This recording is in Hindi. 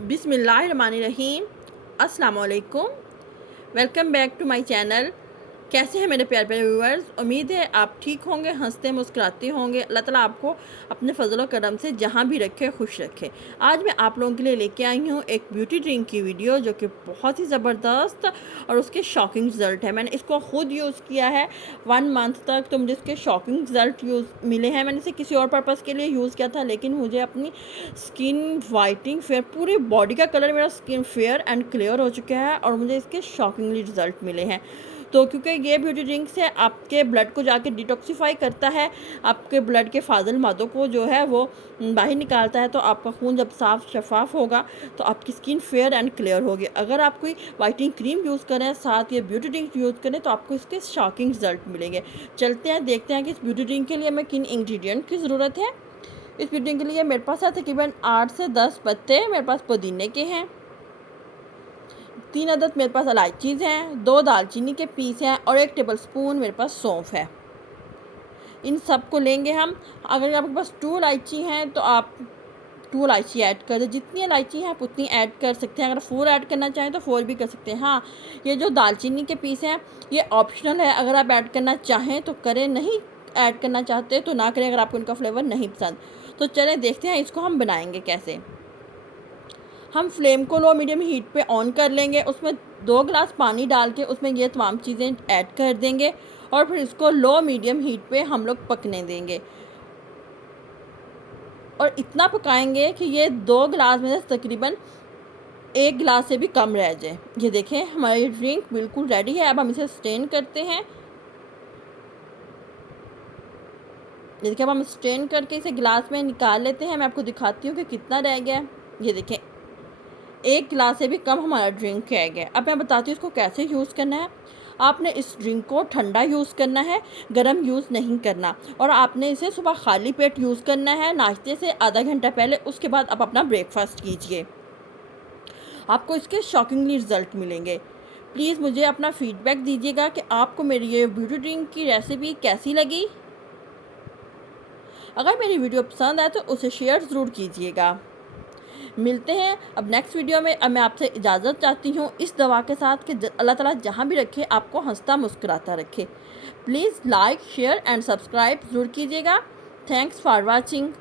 बिस्मिल्लाहिर्रहमानिर्रहीम। अस्सलाम वालेकुम। Welcome back to my channel. कैसे हैं मेरे प्यारे प्यारे व्यूअर्स? उम्मीद है आप ठीक होंगे, हंसते मुस्कुराते होंगे। अल्लाह ताला आपको अपने फजल करम से जहाँ भी रखे खुश रखे। आज मैं आप लोगों के लिए लेके आई हूँ एक ब्यूटी ड्रिंक की वीडियो जो कि बहुत ही ज़बरदस्त और उसके शॉकिंग रिज़ल्ट है। मैंने इसको ख़ुद यूज़ किया है 1 मंथ तक, तो मुझे इसके शॉकिंग रिज़ल्ट मिले हैं। मैंने इसे किसी और पर्पज़ के लिए यूज़ किया था, लेकिन मुझे अपनी स्किन वाइटनिंग फेयर, पूरी बॉडी का कलर मेरा स्किन फेयर एंड क्लियर हो चुका है और मुझे इसके शॉकिंगली रिज़ल्ट मिले हैं। तो क्योंकि ये ब्यूटी ड्रिंक से आपके ब्लड को जाके डिटॉक्सिफाई करता है, आपके ब्लड के फाजिल मादों को जो है वो बाहर निकालता है, तो आपका खून जब साफ़ शफाफ होगा तो आपकी स्किन फेयर एंड क्लियर होगी। अगर आप कोई वाइटनिंग क्रीम यूज़ करें साथ ये ब्यूटी ड्रिंक यूज़ करें तो आपको इसके शॉकिंग रिजल्ट मिलेंगे। चलते हैं देखते हैं कि इस ब्यूटी ड्रिंक के लिए हमें किन इंग्रेडिएंट की ज़रूरत है। इस ब्यूटी ड्रिंक के लिए मेरे पास है तकरीबन 8 से 10 पत्ते मेरे पास पुदीने के हैं, 3 अदद मेरे पास इलायचीज़ हैं, 2 दालचीनी के पीस हैं और 1 टेबलस्पून मेरे पास सौंफ है। इन सब को लेंगे हम। अगर आपके पास 2 इलायची हैं तो आप 2 इलायची ऐड कर दें। जितनी इलायची है आप उतनी ऐड कर सकते हैं। अगर 4 ऐड करना चाहें तो 4 भी कर सकते हैं। हाँ, ये जो दालचीनी के पीस हैं ये ऑप्शनल है, अगर आप ऐड करना चाहें तो करें, नहीं ऐड करना चाहते तो ना करें अगर आपको इनका फ्लेवर नहीं पसंद। तो चलें देखते हैं इसको हम बनाएंगे कैसे। हम फ्लेम को लो मीडियम हीट पे ऑन कर लेंगे, उसमें 2 गिलास पानी डाल के उसमें ये तमाम चीज़ें ऐड कर देंगे और फिर इसको लो मीडियम हीट पे हम लोग पकने देंगे और इतना पकाएंगे कि ये 2 गिलास में से तकरीबन 1 गिलास से भी कम रह जाए। ये देखें हमारी ड्रिंक बिल्कुल रेडी है। अब हम इसे स्ट्रेन करते हैं। ये देखिए अब हम स्ट्रेन करके इसे गिलास में निकाल लेते हैं। मैं आपको दिखाती हूँ कि कितना रह गया है। ये देखें 1 गिलास से भी कम हमारा ड्रिंक रह गया। अब मैं बताती हूँ इसको कैसे यूज़ करना है। आपने इस ड्रिंक को ठंडा यूज़ करना है, गरम यूज़ नहीं करना, और आपने इसे सुबह खाली पेट यूज़ करना है नाश्ते से आधा घंटा पहले। उसके बाद आप अपना ब्रेकफास्ट कीजिए, आपको इसके शॉकिंगली रिज़ल्ट मिलेंगे। प्लीज़ मुझे अपना फ़ीडबैक दीजिएगा कि आपको मेरी ये ब्यूटी ड्रिंक की रेसिपी कैसी लगी। अगर मेरी वीडियो पसंद आए तो उसे शेयर ज़रूर कीजिएगा। मिलते हैं अब नेक्स्ट वीडियो में। अब मैं आपसे इजाज़त चाहती हूँ इस दवा के साथ कि अल्लाह ताला जहाँ भी रखे आपको हंसता मुस्कुराता रखे। Please like share and subscribe ज़रूर कीजिएगा। Thanks for watching.